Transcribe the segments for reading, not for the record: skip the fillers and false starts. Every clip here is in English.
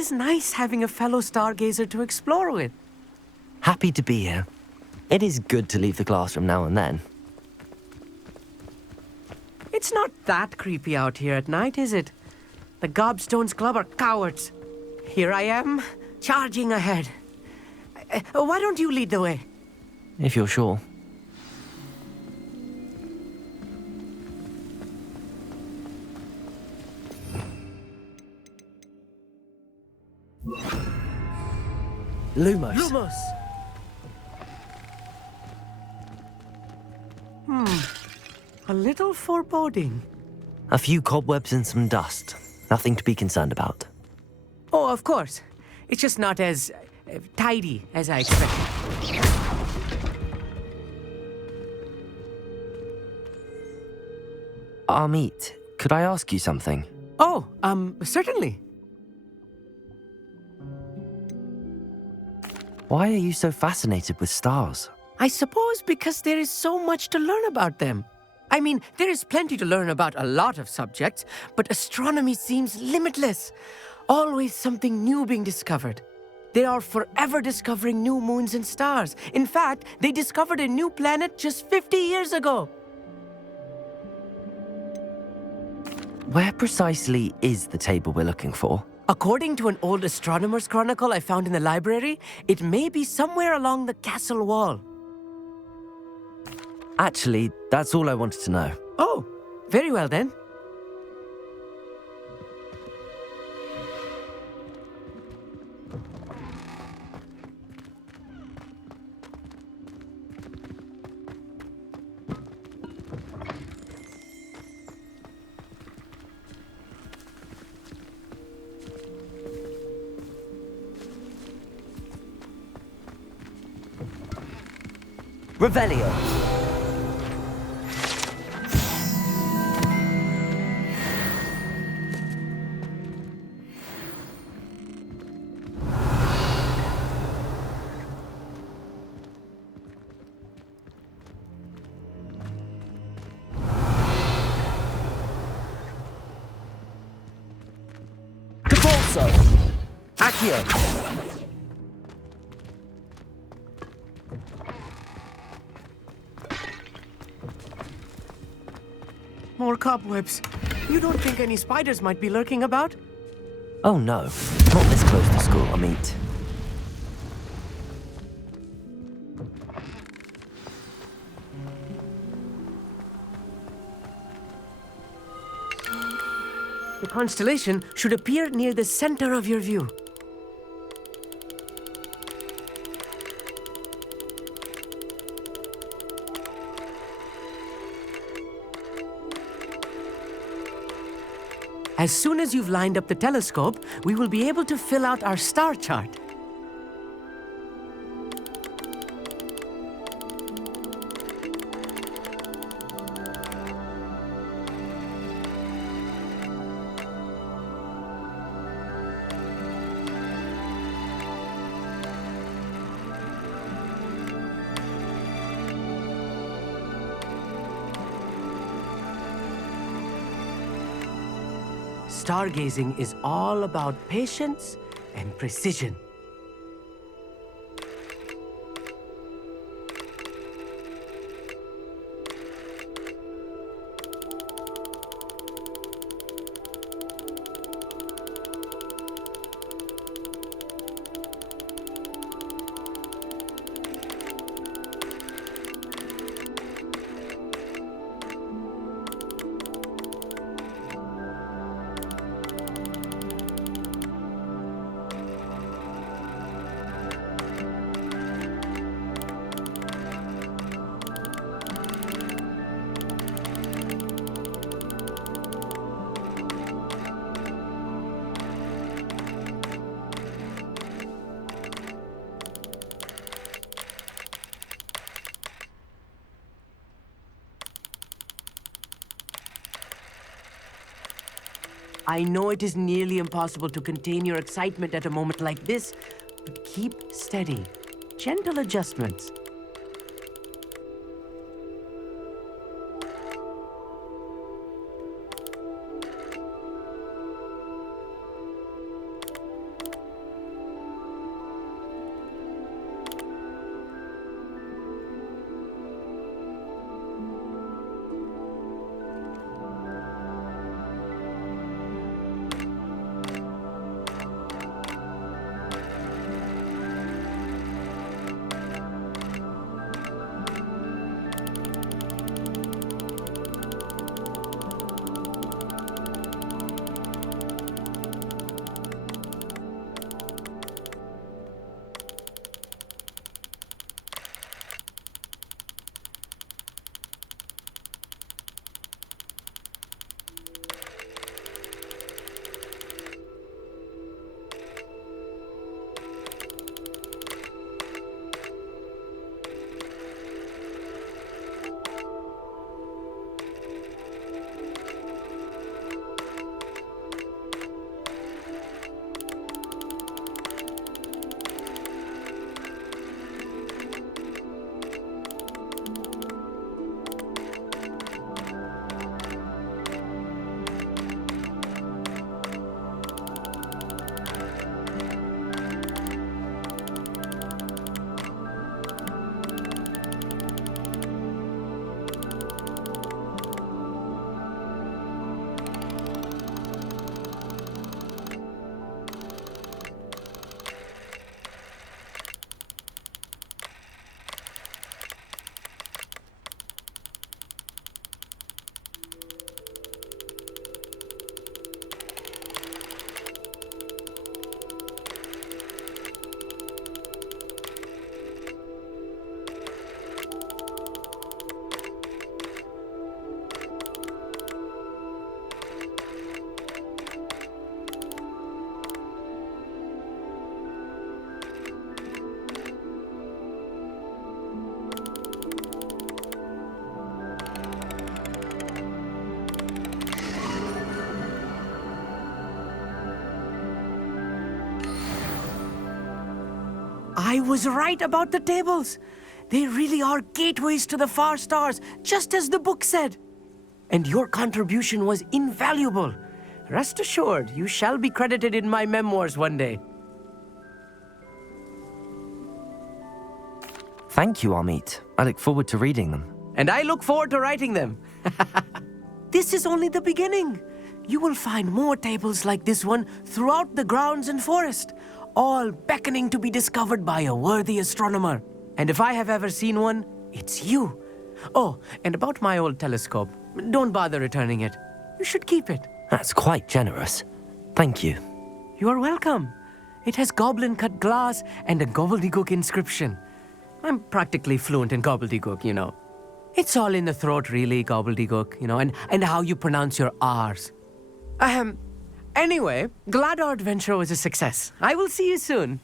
is nice having a fellow stargazer to explore with. Happy to be here. It is good to leave the classroom now and then. It's not that creepy out here at night, is it? The Gobstones Club are cowards. Here I am, charging ahead. Why don't you lead the way? If you're sure. Lumos. Lumos! A little foreboding. A few cobwebs and some dust. Nothing to be concerned about. Oh, of course. It's just not as tidy as I expected. Amit, could I ask you something? Oh, certainly. Why are you so fascinated with stars? I suppose because there is so much to learn about them. I mean, there is plenty to learn about a lot of subjects, but astronomy seems limitless. Always something new being discovered. They are forever discovering new moons and stars. In fact, they discovered a new planet just 50 years ago. Where precisely is the table we're looking for? According to an old astronomer's chronicle I found in the library, it may be somewhere along the castle wall. Actually, that's all I wanted to know. Oh, very well then. Revelio. Depulso. Accio. More cobwebs. You don't think any spiders might be lurking about? Oh no, not this close to school, Amit. The constellation should appear near the center of your view. As soon as you've lined up the telescope, we will be able to fill out our star chart. Stargazing is all about patience and precision. I know it is nearly impossible to contain your excitement at a moment like this, but keep steady. Gentle adjustments. I was right about the tables. They really are gateways to the far stars, just as the book said. And your contribution was invaluable. Rest assured, you shall be credited in my memoirs one day. Thank you, Amit. I look forward to reading them. And I look forward to writing them. This is only the beginning. You will find more tables like this one throughout the grounds and forest, all beckoning to be discovered by a worthy astronomer. And if I have ever seen one, it's you. Oh, and about my old telescope, don't bother returning it. You should keep it. That's quite generous. Thank you. You are welcome. It has goblin-cut glass and a gobbledygook inscription. I'm practically fluent in gobbledygook, you know. It's all in the throat, really, gobbledygook, you know, and how you pronounce your R's. Anyway, glad our adventure was a success. I will see you soon.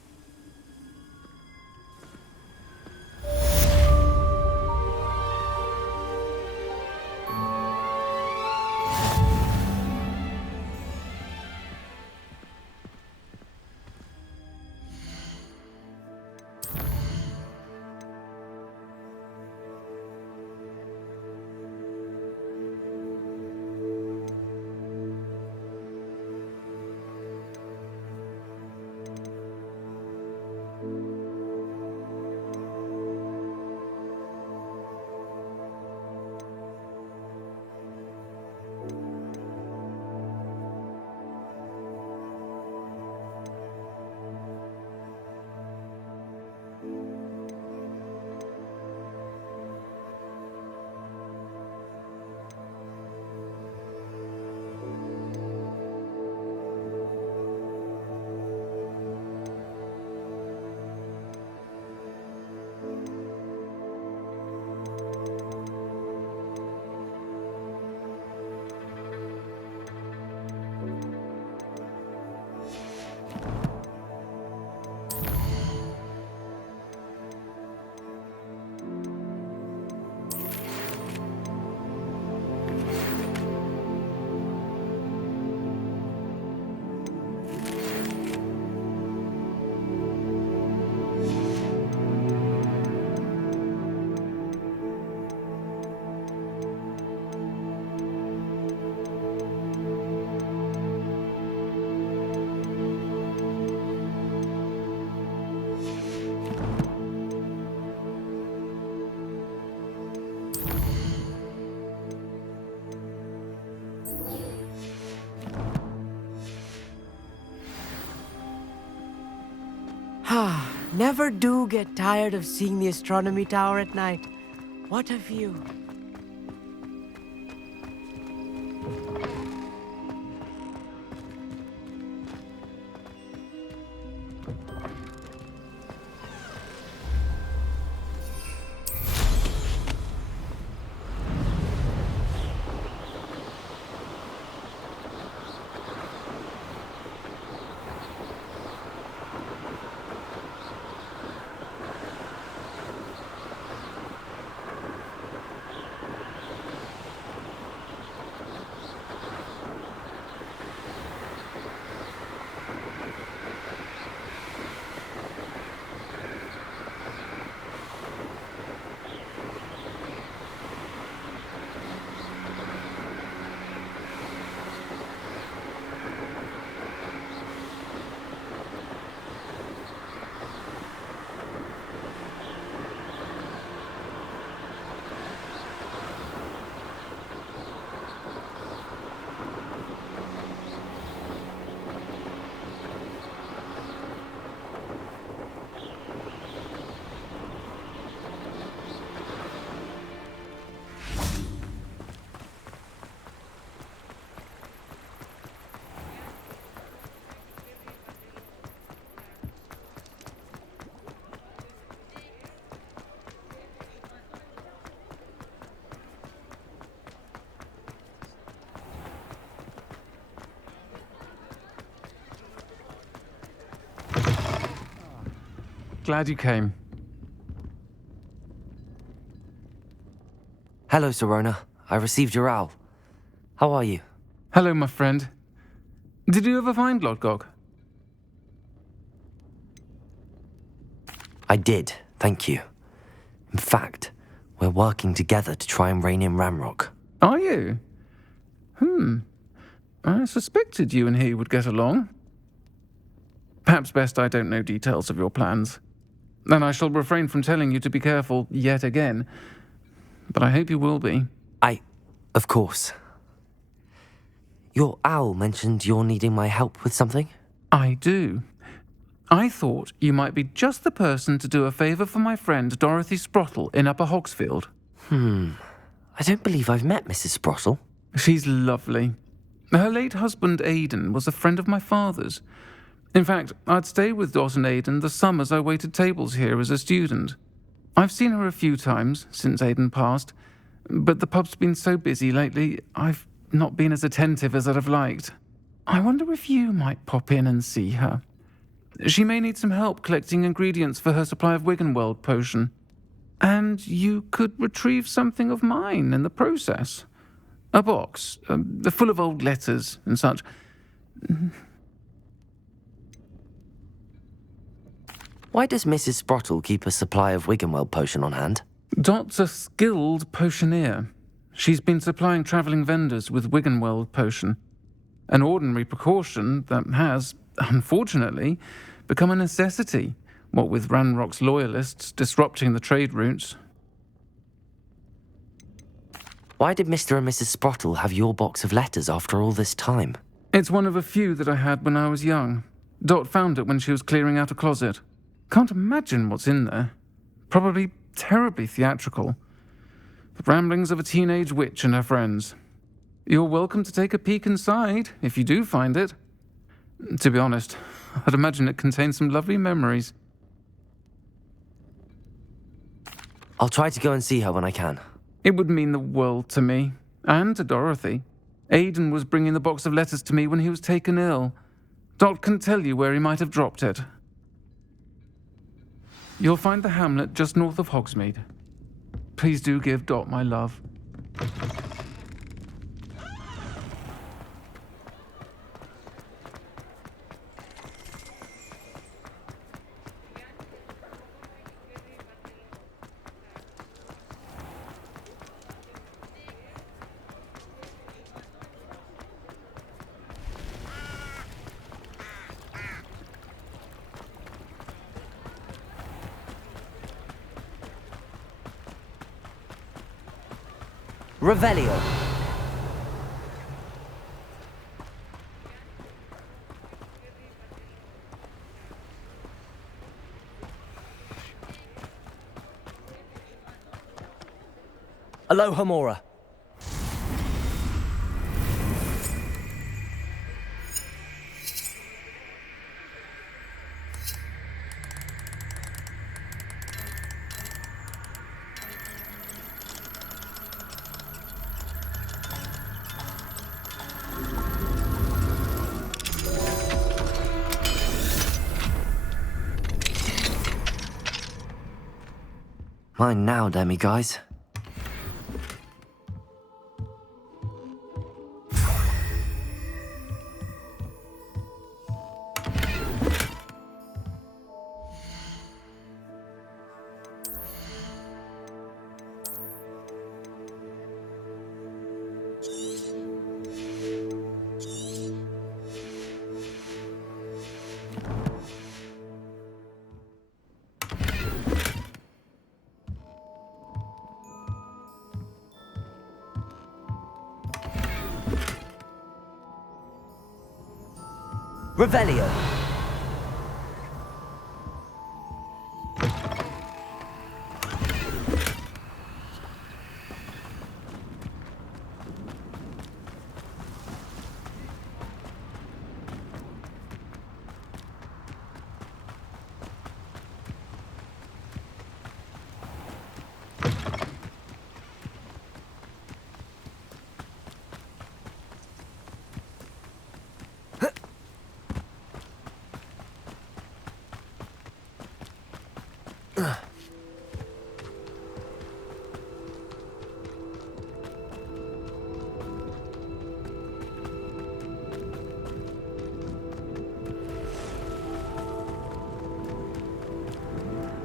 Never do get tired of seeing the astronomy tower at night. What a view. Glad you came. Hello, Sirona. I received your owl. How are you? Hello, my friend. Did you ever find Lodgok? I did, thank you. In fact, we're working together to try and rein in Ramrock. Are you? I suspected you and he would get along. Perhaps best I don't know details of your plans. And I shall refrain from telling you to be careful yet again. But I hope you will be. Of course. Your owl mentioned you're needing my help with something? I do. I thought you might be just the person to do a favour for my friend Dorothy Sprottle in Upper Hogsfield. I don't believe I've met Mrs. Sprottle. She's lovely. Her late husband Aidan was a friend of my father's. In fact, I'd stayed with Dot and Aidan the summers I waited tables here as a student. I've seen her a few times since Aidan passed, but the pub's been so busy lately, I've not been as attentive as I'd have liked. I wonder if you might pop in and see her. She may need some help collecting ingredients for her supply of Wiggenweld potion. And you could retrieve something of mine in the process. A box, full of old letters and such. Why does Mrs. Sprottle keep a supply of Wiggenweld potion on hand? Dot's a skilled potioneer. She's been supplying travelling vendors with Wiggenweld potion. An ordinary precaution that has, unfortunately, become a necessity, what with Ranrock's loyalists disrupting the trade routes. Why did Mr. and Mrs. Sprottle have your box of letters after all this time? It's one of a few that I had when I was young. Dot found it when she was clearing out a closet. Can't imagine what's in there. Probably terribly theatrical. The ramblings of a teenage witch and her friends. You're welcome to take a peek inside, if you do find it. To be honest, I'd imagine it contains some lovely memories. I'll try to go and see her when I can. It would mean the world to me, and to Dorothy. Aidan was bringing the box of letters to me when he was taken ill. Dot can tell you where he might have dropped it. You'll find the hamlet just north of Hogsmeade. Please do give Dot my love. Revelio. Aloha Mora. Mine now, Demi guys. Revelio.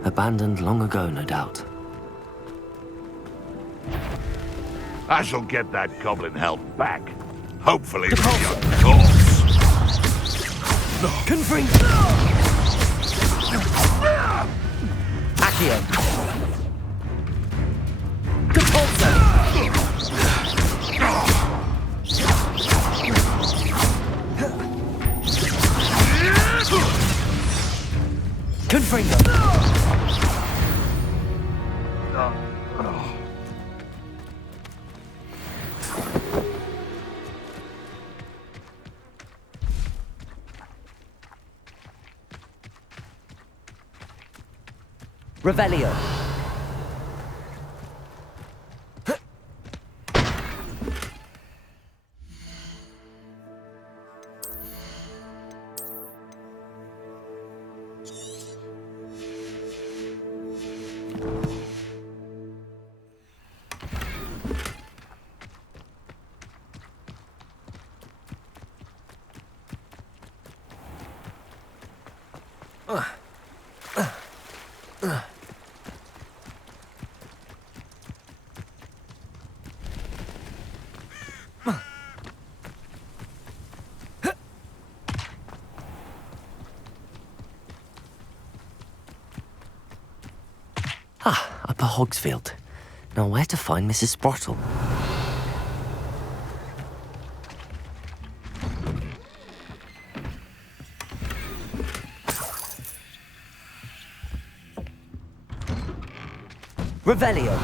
Abandoned long ago, no doubt. I shall get that goblin help back. Hopefully with your corpse. Confring! Accio! Compulso! Confringo! Revelio. Upper Hogsfield. Now where to find Mrs. Sprottle? Revelio.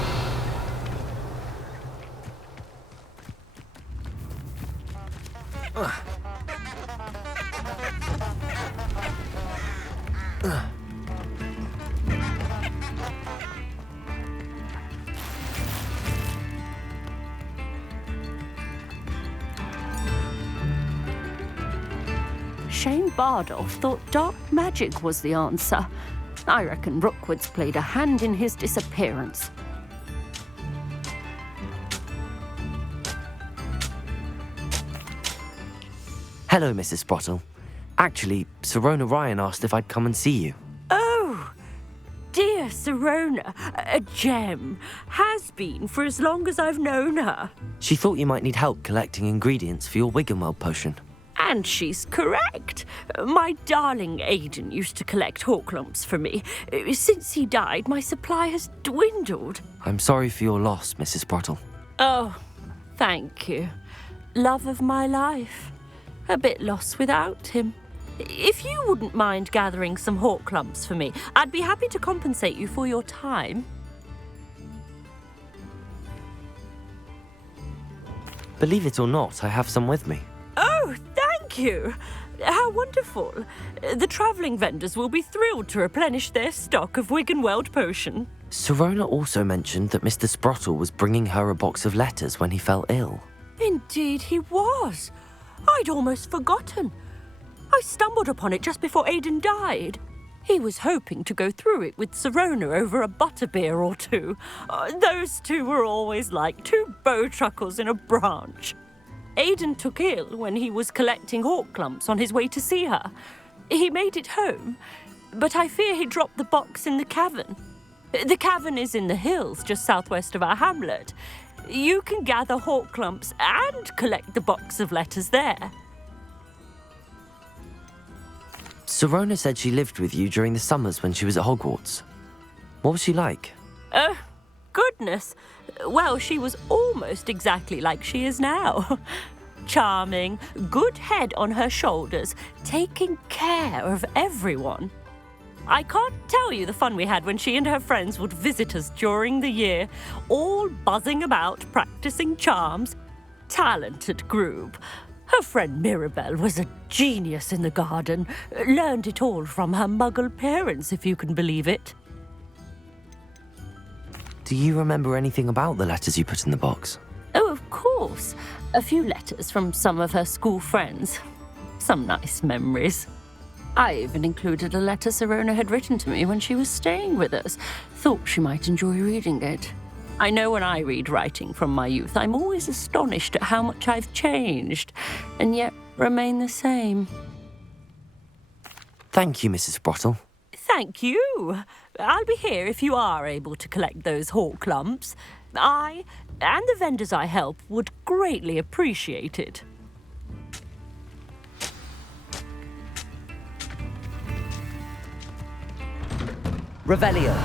Shane Bardolph thought dark magic was the answer. I reckon Rookwood's played a hand in his disappearance. Hello, Mrs. Sprottle. Actually, Sirona Ryan asked if I'd come and see you. Oh, dear Sirona, a gem. Has been for as long as I've known her. She thought you might need help collecting ingredients for your Wiggenweld potion. And she's correct. My darling Aidan used to collect Hawklumps for me. Since he died, my supply has dwindled. I'm sorry for your loss, Mrs. Sprottle. Oh, thank you. Love of my life. A bit lost without him. If you wouldn't mind gathering some Hawklumps for me, I'd be happy to compensate you for your time. Believe it or not, I have some with me. Oh, thank you. How wonderful. The travelling vendors will be thrilled to replenish their stock of Wiggenweld potion. Sirona also mentioned that Mr. Sprottle was bringing her a box of letters when he fell ill. Indeed he was. I'd almost forgotten. I stumbled upon it just before Aidan died. He was hoping to go through it with Sirona over a butterbeer or two. Those two were always like two bowtruckles in a branch. Aidan took ill when he was collecting Hawklumps on his way to see her. He made it home, but I fear he dropped the box in the cavern. The cavern is in the hills just southwest of our hamlet. You can gather Hawklumps and collect the box of letters there. Sirona said she lived with you during the summers when she was at Hogwarts. What was she like? Goodness. Well, she was almost exactly like she is now. Charming, good head on her shoulders, taking care of everyone. I can't tell you the fun we had when she and her friends would visit us during the year, all buzzing about, practicing charms. Talented group. Her friend Mirabelle was a genius in the garden. Learned it all from her muggle parents, if you can believe it. Do you remember anything about the letters you put in the box? Oh, of course. A few letters from some of her school friends. Some nice memories. I even included a letter Sirona had written to me when she was staying with us. Thought she might enjoy reading it. I know when I read writing from my youth, I'm always astonished at how much I've changed, and yet remain the same. Thank you, Mrs. Sprottle. Thank you. I'll be here if you are able to collect those hawk lumps. I and the vendors I help would greatly appreciate it. Revelio.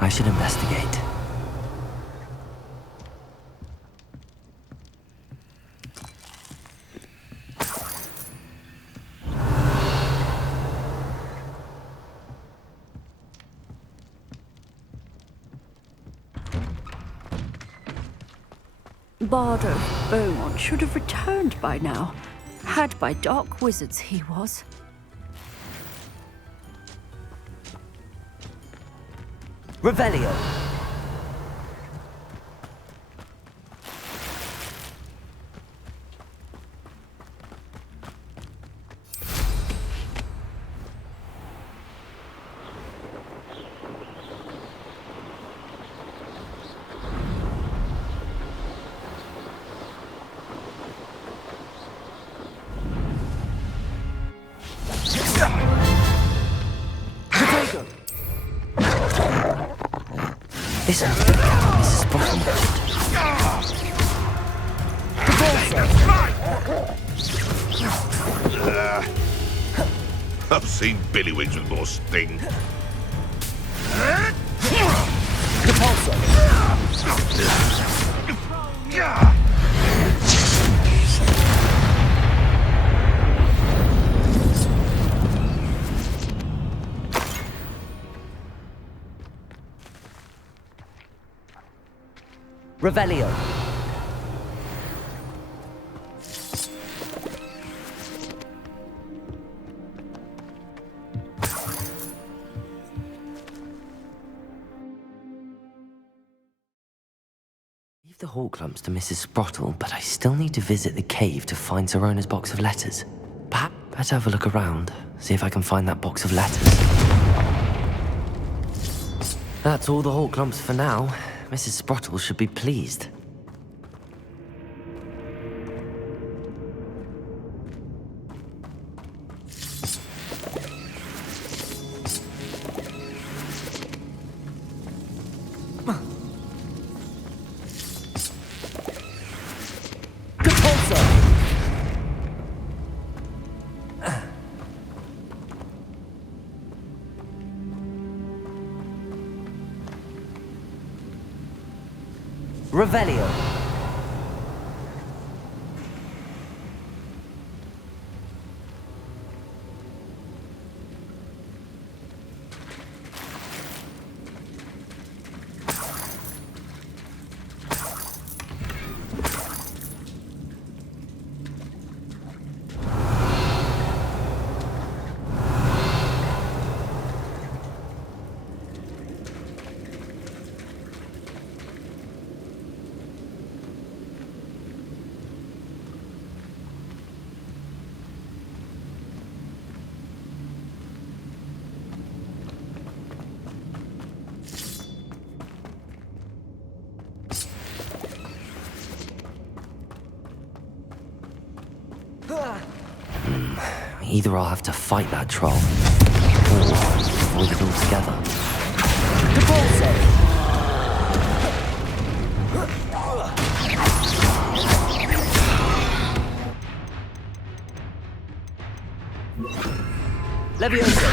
I should investigate. Bardo Beaumont should have returned by now. Had by dark wizards he was. Revelio. This must be Mrs. Bottom. I've seen Billywigs with more sting. Revelio. Leave the hawk lumps to Mrs. Sprottle, but I still need to visit the cave to find Sirona's box of letters. Perhaps better have a look around, see if I can find that box of letters. That's all the hawk lumps for now. Mrs. Sprottle should be pleased. Revelio. Either I'll have to fight that troll, or avoid it altogether. Leviosa!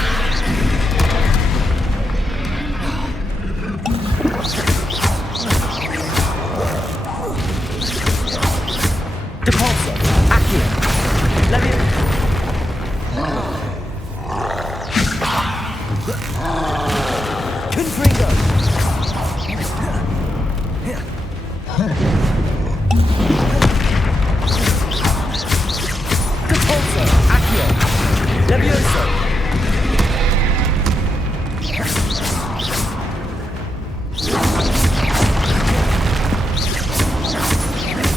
Depulso! Accio! Leviosa! Confringo! Depulso! Accio! Leviosa!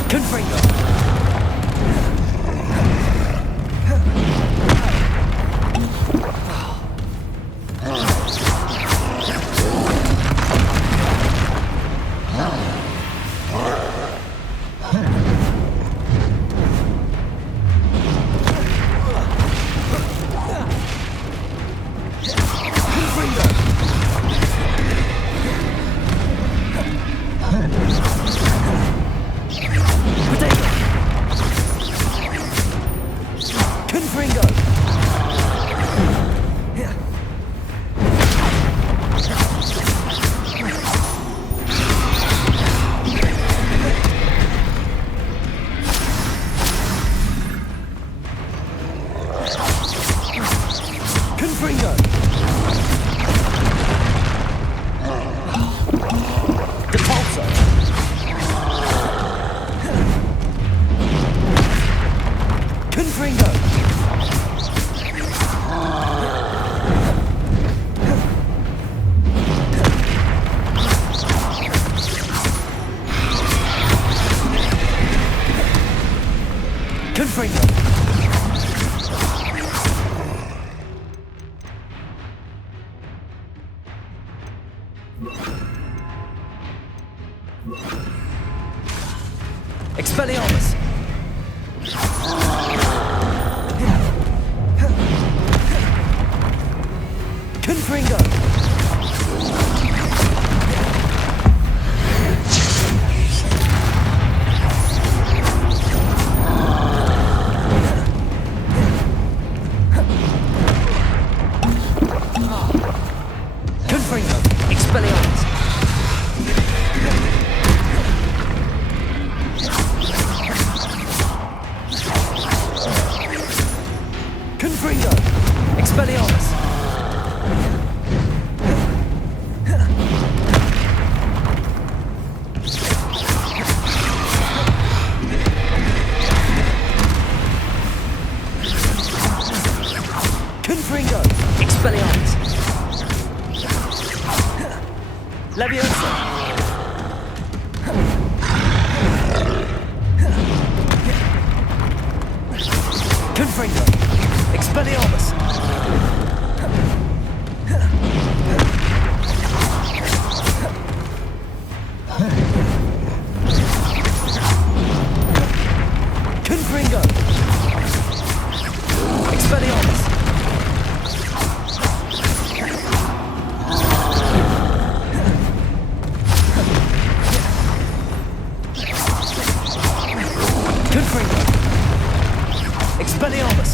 Confringo! Confringo. Expelliarmus. Confringo. Confringo. Expelliarmus. Confringo. Expelliarmus. Confringo. Expelliarmus. Leviosa. Confringo. Expelliarmus. Confringo. Expelliarmus. Confringo. Expelliarmus.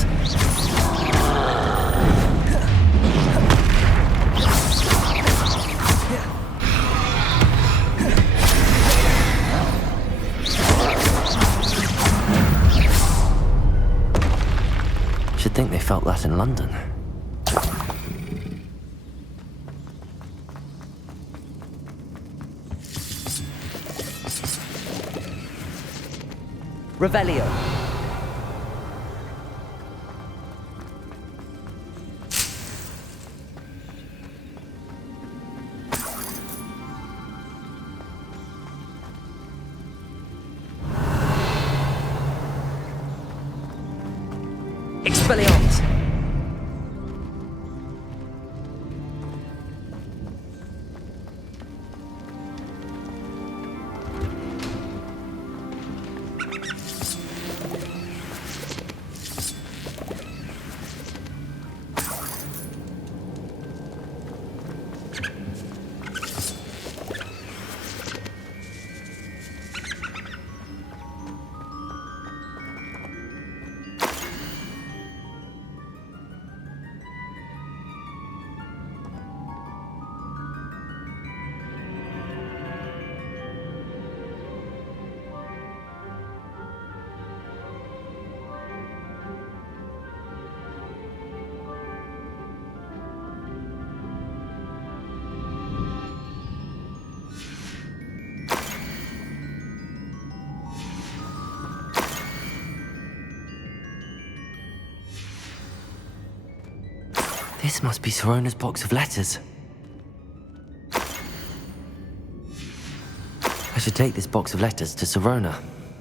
Should think they felt that in London. Revelio. Expelliarmus. This must be Sirona's box of letters. I should take this box of letters to Sirona.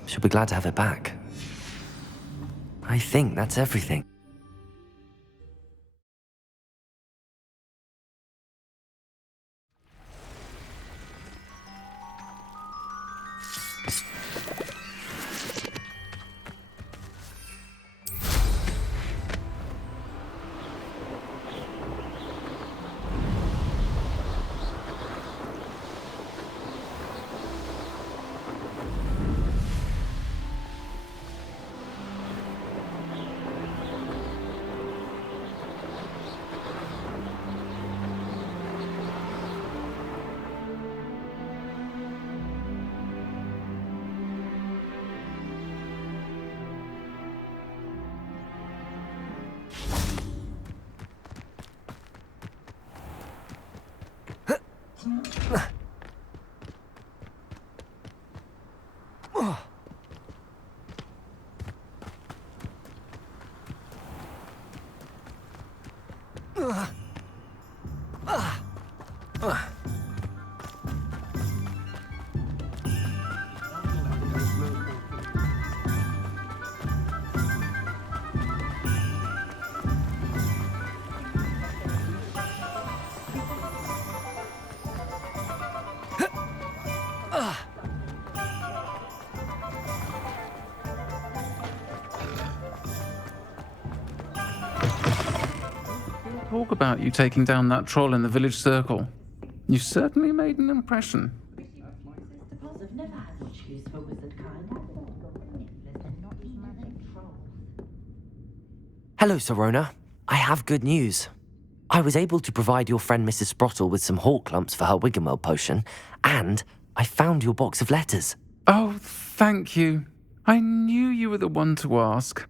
She'll be glad to have it back. I think that's everything. talk about you taking down that troll in the village circle. You certainly made an impression. I've never had much use for wizard kind. Hello, Sirona. I have good news. I was able to provide your friend Mrs. Sprottle with some hawk lumps for her Wiggenweld potion, and I found your box of letters. Oh, thank you. I knew you were the one to ask.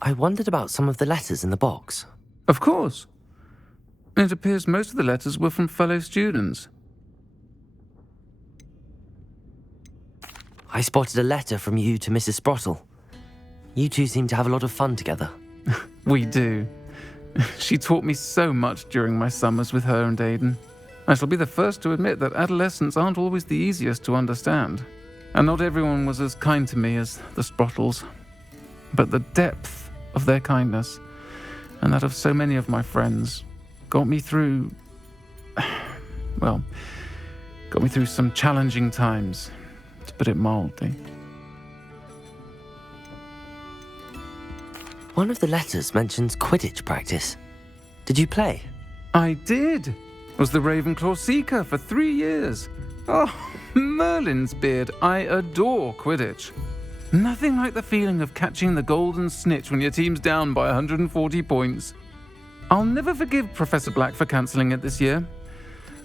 I wondered about some of the letters in the box. Of course. It appears most of the letters were from fellow students. I spotted a letter from you to Mrs. Sprottle. You two seem to have a lot of fun together. We do. She taught me so much during my summers with her and Aidan. I shall be the first to admit that adolescents aren't always the easiest to understand. And not everyone was as kind to me as the Sprottles. But the depth of their kindness, and that of so many of my friends, got me through some challenging times, to put it mildly. One of the letters mentions Quidditch practice. Did you play? I did. Was the Ravenclaw Seeker for 3 years. Oh, Merlin's beard. I adore Quidditch. Nothing like the feeling of catching the golden snitch when your team's down by 140 points. I'll never forgive Professor Black for cancelling it this year.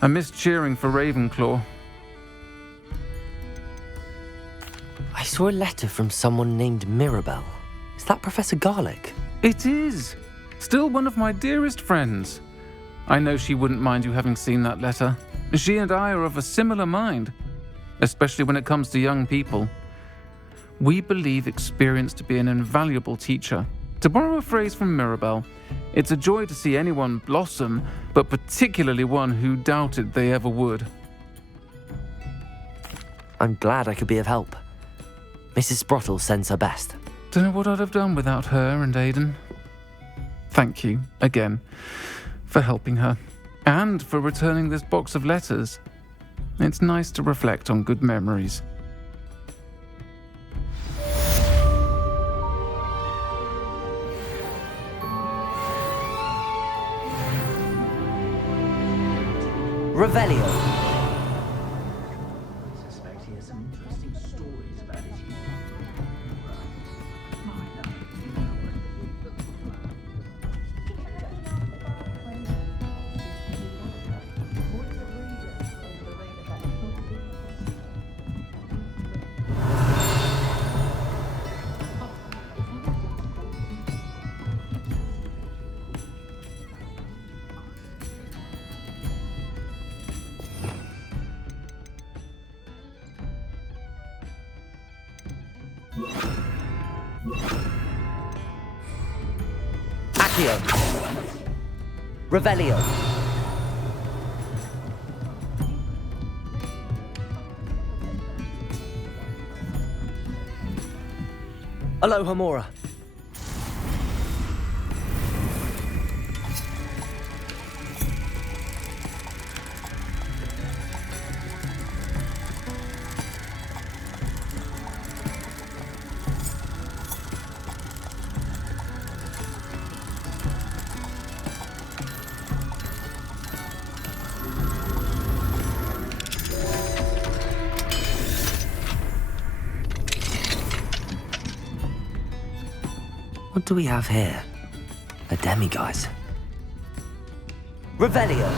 I missed cheering for Ravenclaw. I saw a letter from someone named Mirabelle. Is that Professor Garlick? It is. Still one of my dearest friends. I know she wouldn't mind you having seen that letter. She and I are of a similar mind, especially when it comes to young people. We believe experience to be an invaluable teacher. To borrow a phrase from Mirabelle, it's a joy to see anyone blossom, but particularly one who doubted they ever would. I'm glad I could be of help. Mrs. Sprottle sends her best. Don't know what I'd have done without her and Aidan. Thank you, again, for helping her, and for returning this box of letters. It's nice to reflect on good memories. Revelio. Accio. Revelio. Aloha Mora. What do we have here? A demiguise. Revelio.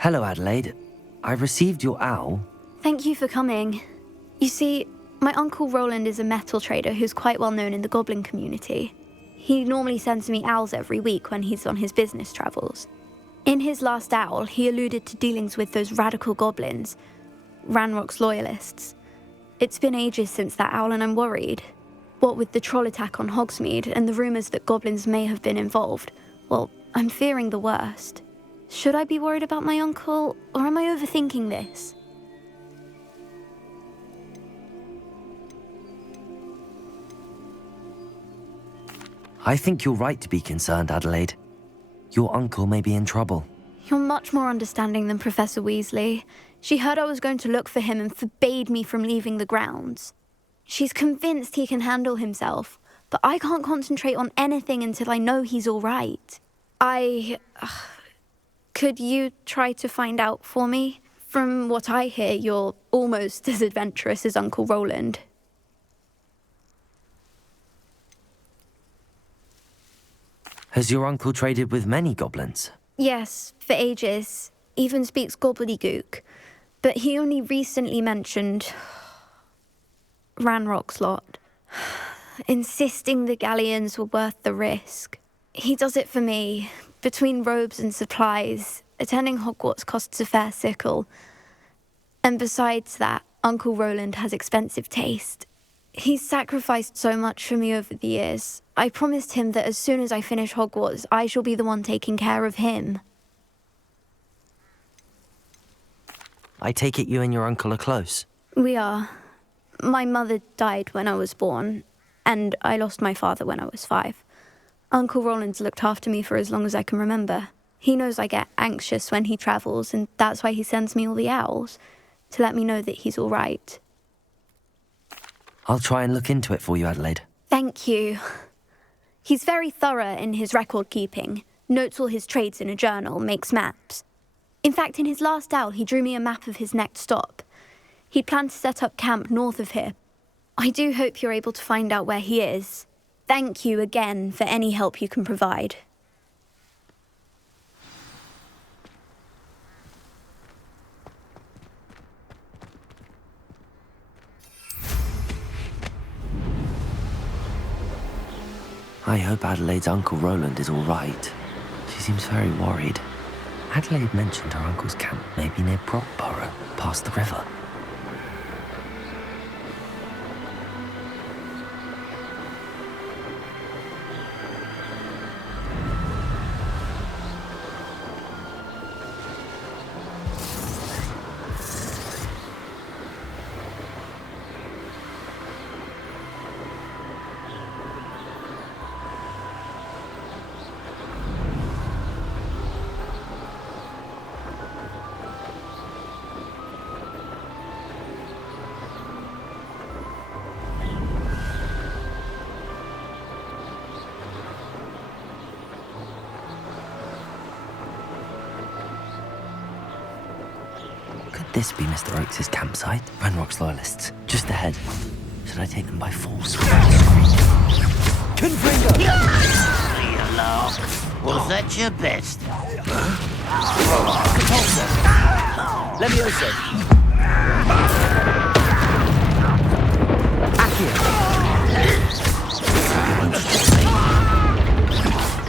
Hello, Adelaide. I received your owl. Thank you for coming. You see, my Uncle Roland is a metal trader who's quite well known in the goblin community. He normally sends me owls every week when he's on his business travels. In his last owl, he alluded to dealings with those radical goblins, Ranrock's loyalists. It's been ages since that owl and I'm worried. What with the troll attack on Hogsmeade and the rumours that goblins may have been involved, well, I'm fearing the worst. Should I be worried about my uncle, or am I overthinking this? I think you're right to be concerned, Adelaide. Your uncle may be in trouble. You're much more understanding than Professor Weasley. She heard I was going to look for him and forbade me from leaving the grounds. She's convinced he can handle himself, but I can't concentrate on anything until I know he's all right. Could you try to find out for me? From what I hear, you're almost as adventurous as Uncle Roland. Has your uncle traded with many goblins? Yes, for ages. Even speaks gobbledygook. But he only recently mentioned Ranrock's lot. Insisting the galleons were worth the risk. He does it for me. Between robes and supplies, attending Hogwarts costs a fair sickle. And besides that, Uncle Roland has expensive taste. He's sacrificed so much for me over the years. I promised him that as soon as I finish Hogwarts, I shall be the one taking care of him. I take it you and your uncle are close. We are. My mother died when I was born, and I lost my father when I was 5. Uncle Roland's looked after me for as long as I can remember. He knows I get anxious when he travels, and that's why he sends me all the owls, to let me know that he's all right. I'll try and look into it for you, Adelaide. Thank you. He's very thorough in his record keeping, notes all his trades in a journal, makes maps. In fact, in his last owl, he drew me a map of his next stop. He planned to set up camp north of here. I do hope you're able to find out where he is. Thank you again for any help you can provide. I hope Adelaide's Uncle Roland is all right. She seems very worried. Adelaide mentioned her uncle's camp may be near Brockborough, past the river. Could this be Mr. Oakes' campsite? Ranrock's loyalists, just ahead. Should I take them by force? Confringo! Was that your best? Compulsor! Levioso! Accio!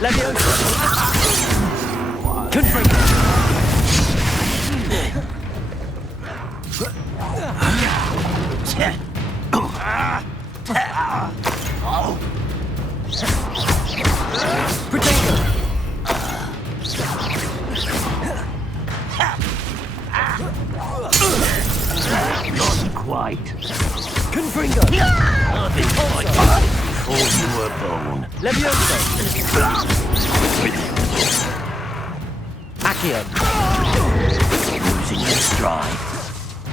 Levioso! Confringo! Protego! Not quite. Confringo! I've been fighting before you were born. Levioso! Accio! Losing your stride.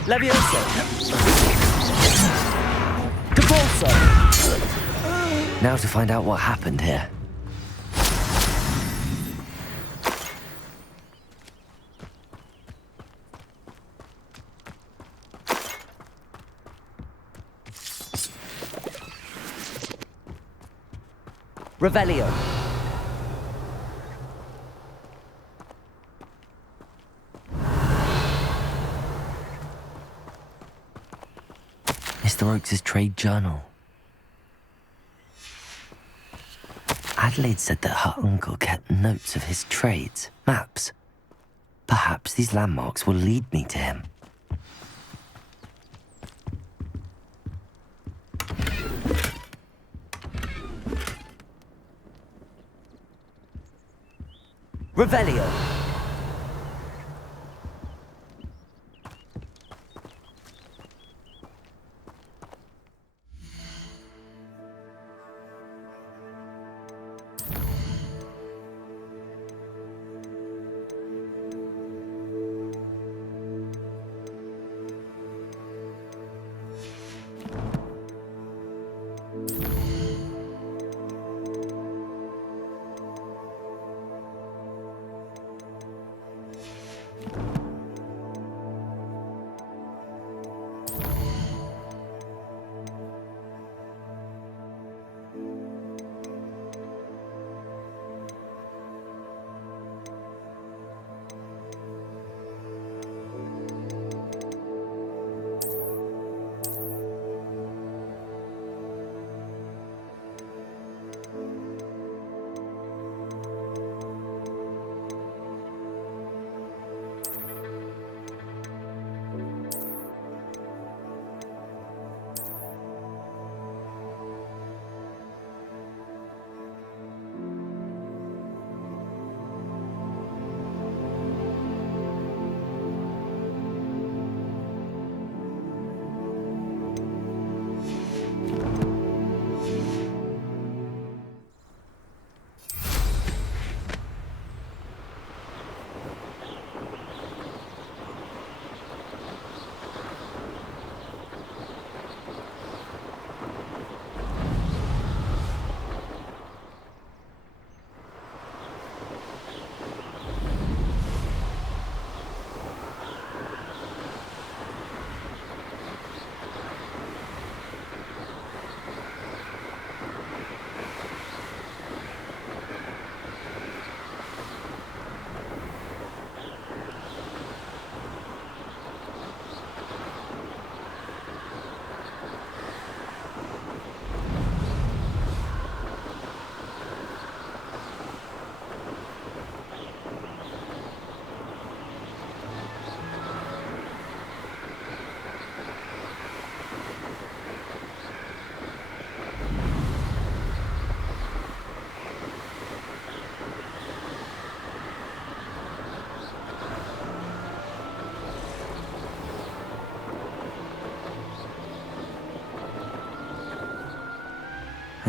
Levioso! Compulso! Now to find out what happened here. Revelio. Mr. Oakes' trade journal. Adelaide said that her uncle kept notes of his trades, maps. Perhaps these landmarks will lead me to him. Revelio.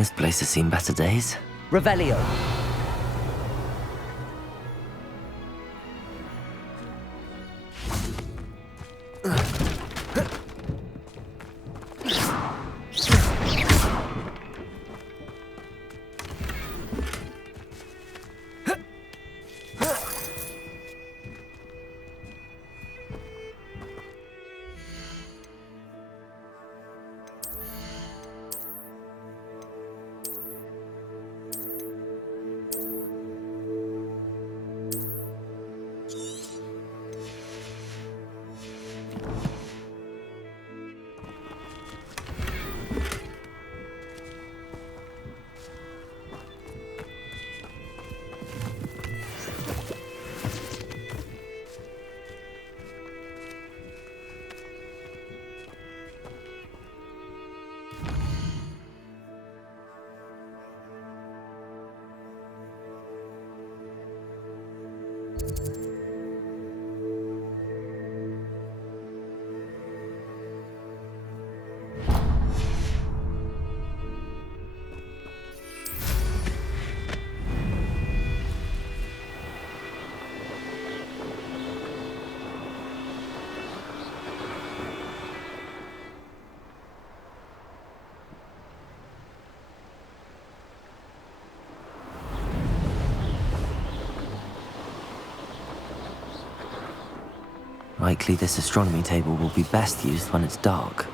This place has seen better days. Revelio. Likely this astronomy table will be best used when it's dark.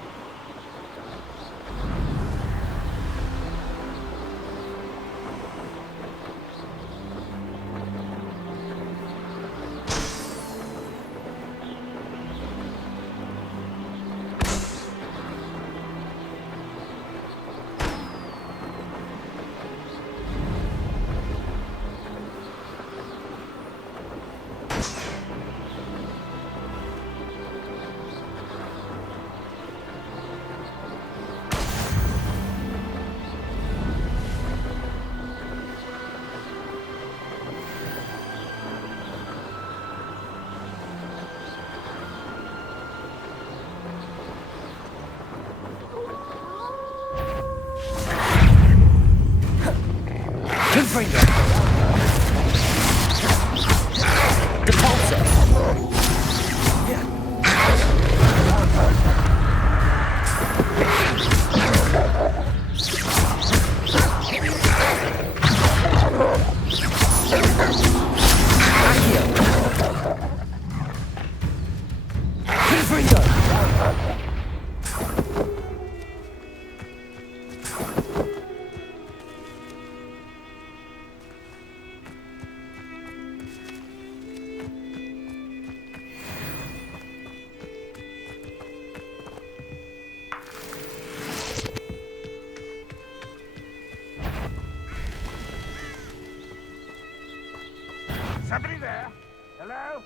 Somebody there? Hello?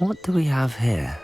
What do we have here?